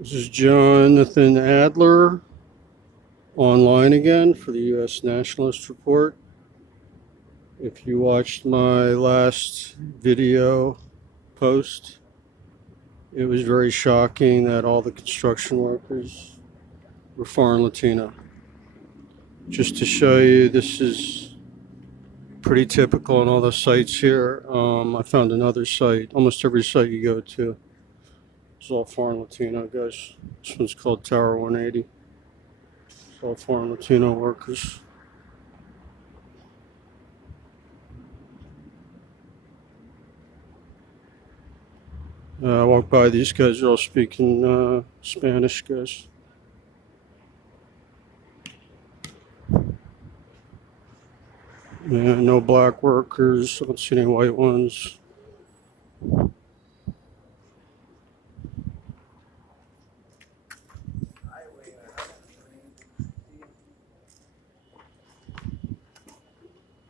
This is Jonathan Adler online again for the U.S. Nationalist Report. If you watched my last video post, it was very shocking that all the construction workers were foreign Latino. Just to show you, this is pretty typical on all the sites here. I found another site. Almost every site you go to is all foreign Latino guys. This one's called Tower 180. It's all foreign Latino workers. I walk by, these guys are all speaking Spanish, guys. Yeah, no black workers. I don't see any white ones.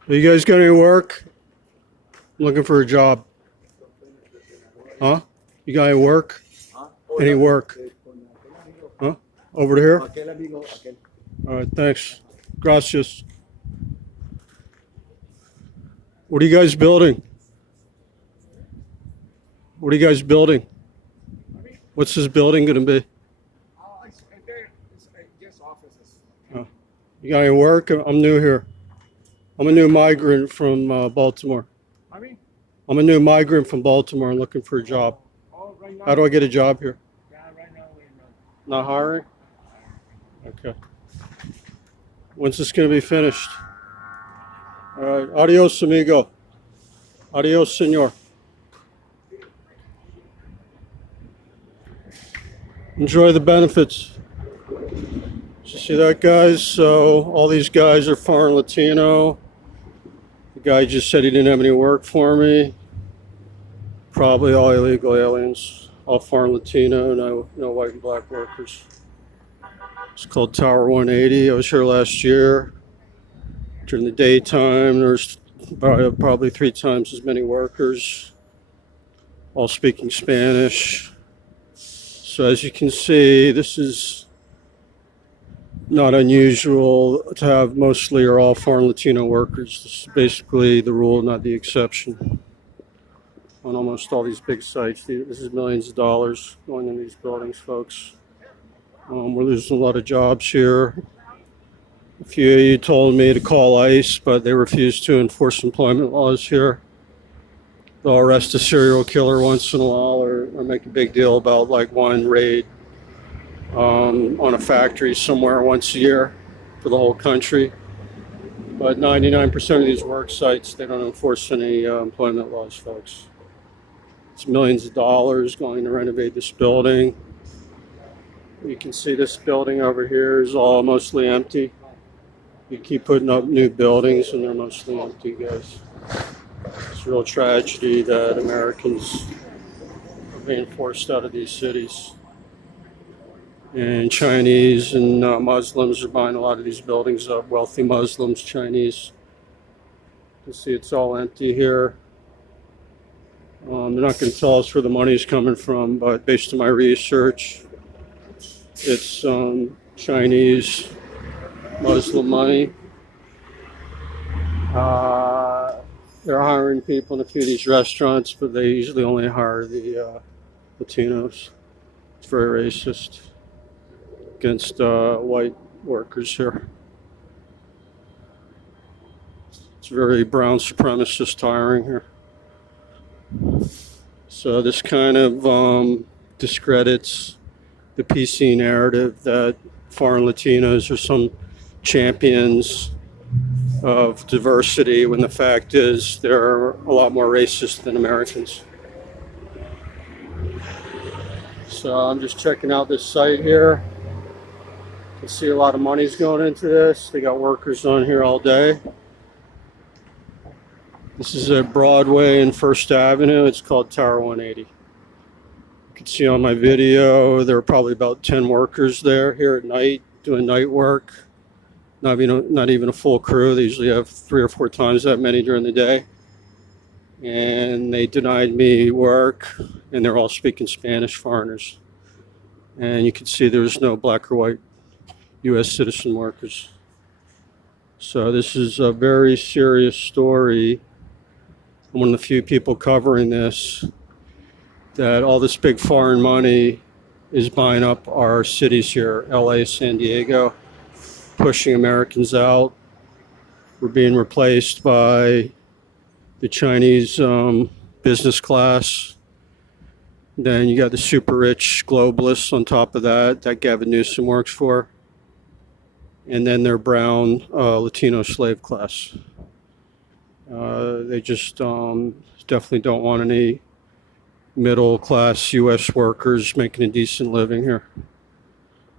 You guys got any work? I'm looking for a job. Huh? You got any work? Any work? Huh? Over to here? All right, thanks. Gracias. What are you guys building? What are you guys building? What's this building going to be? It's just offices. You got any work? I'm new here. I'm a new migrant from Baltimore. I'm a new migrant from Baltimore. I'm looking for a job. Right now, How do I get a job here? right now we're Not hiring? Okay. When's this going to be finished? All right. Adios, amigo. Adios, senor. Enjoy the benefits. You see that, guys? So all these guys are foreign Latino. The guy just said he didn't have any work for me. Probably all illegal aliens, all foreign Latino, no white and black workers. It's called Tower 180. I was here last year. During the daytime, there's probably 3 times as many workers, all speaking Spanish. So as you can see, this is not unusual to have mostly or all foreign Latino workers. This is basically the rule, not the exception. On almost all these big sites, this is millions of dollars going in these buildings, folks. We're losing a lot of jobs here. A few of you told me to call ICE, but they refuse to enforce employment laws here. They'll arrest a serial killer once in a while, or make a big deal about like one raid on a factory somewhere once a year for the whole country. But 99% of these work sites, they don't enforce any employment laws, folks. It's millions of dollars going to renovate this building. You can see this building over here is all mostly empty. You keep putting up new buildings and they're mostly empty, guys. It's a real tragedy that Americans are being forced out of these cities. And Chinese and Muslims are buying a lot of these buildings up. Wealthy Muslims, Chinese. You can see it's all empty here. They're not going to tell us where the money's coming from, but based on my research, it's Chinese Muslim money. They're hiring people in a few of these restaurants, but they usually only hire the Latinos. It's very racist against white workers here. It's very brown supremacist hiring here. So this kind of discredits the PC narrative that foreign Latinos are some champions of diversity, when the fact is they're a lot more racist than Americans. So I'm just checking out this site here. You can see a lot of money's going into this. They got workers on here all day. This is at Broadway and First Avenue. It's called Tower 180. You can see on my video there are probably about 10 workers there here at night doing night work. Not even a full crew. They usually have 3 or 4 times that many during the day. And they denied me work, and they're all speaking Spanish, foreigners. And you can see there's no black or white U.S. citizen workers. So this is a very serious story. I'm one of the few people covering this, that all this big foreign money is buying up our cities here, LA, San Diego, pushing Americans out. We're being replaced by the Chinese business class. Then you got the super rich globalists on top of that Gavin Newsom works for. And then their brown Latino slave class. They just definitely don't want any middle class U.S. workers making a decent living here.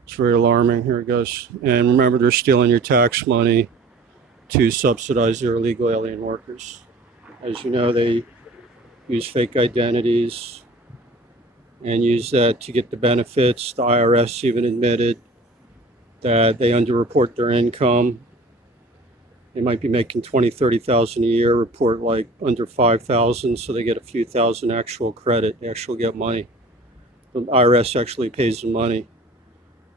It's very alarming. Here it goes. And remember, they're stealing your tax money to subsidize their illegal alien workers. As you know, they use fake identities and use that to get the benefits. The IRS even admitted that they underreport their income. They might be making 20, 30,000 a year, report like under 5,000, so they get a few thousand actual credit. They actually get money. The IRS actually pays them money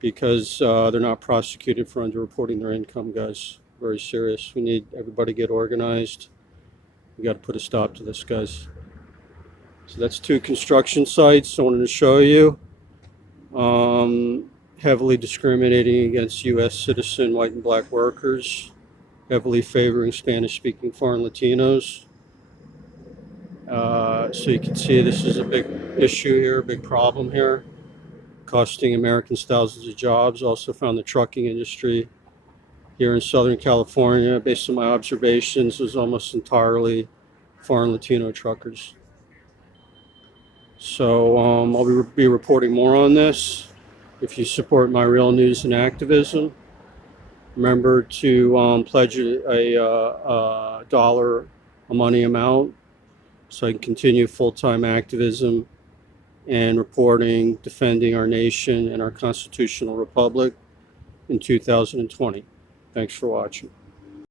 because they're not prosecuted for underreporting their income, guys. Very serious. We need everybody to get organized. We got to put a stop to this, guys. So that's 2 construction sites I wanted to show you. Heavily discriminating against U.S. citizen white and black workers, heavily favoring Spanish-speaking foreign Latinos. So you can see this is a big issue here, a big problem here, costing Americans thousands of jobs. Also found the trucking industry here in Southern California, based on my observations, was almost entirely foreign Latino truckers. So I'll be reporting more on this. If you support my real news and activism, remember to pledge a dollar a money amount so I can continue full-time activism and reporting, defending our nation and our constitutional republic in 2020. Thanks for watching.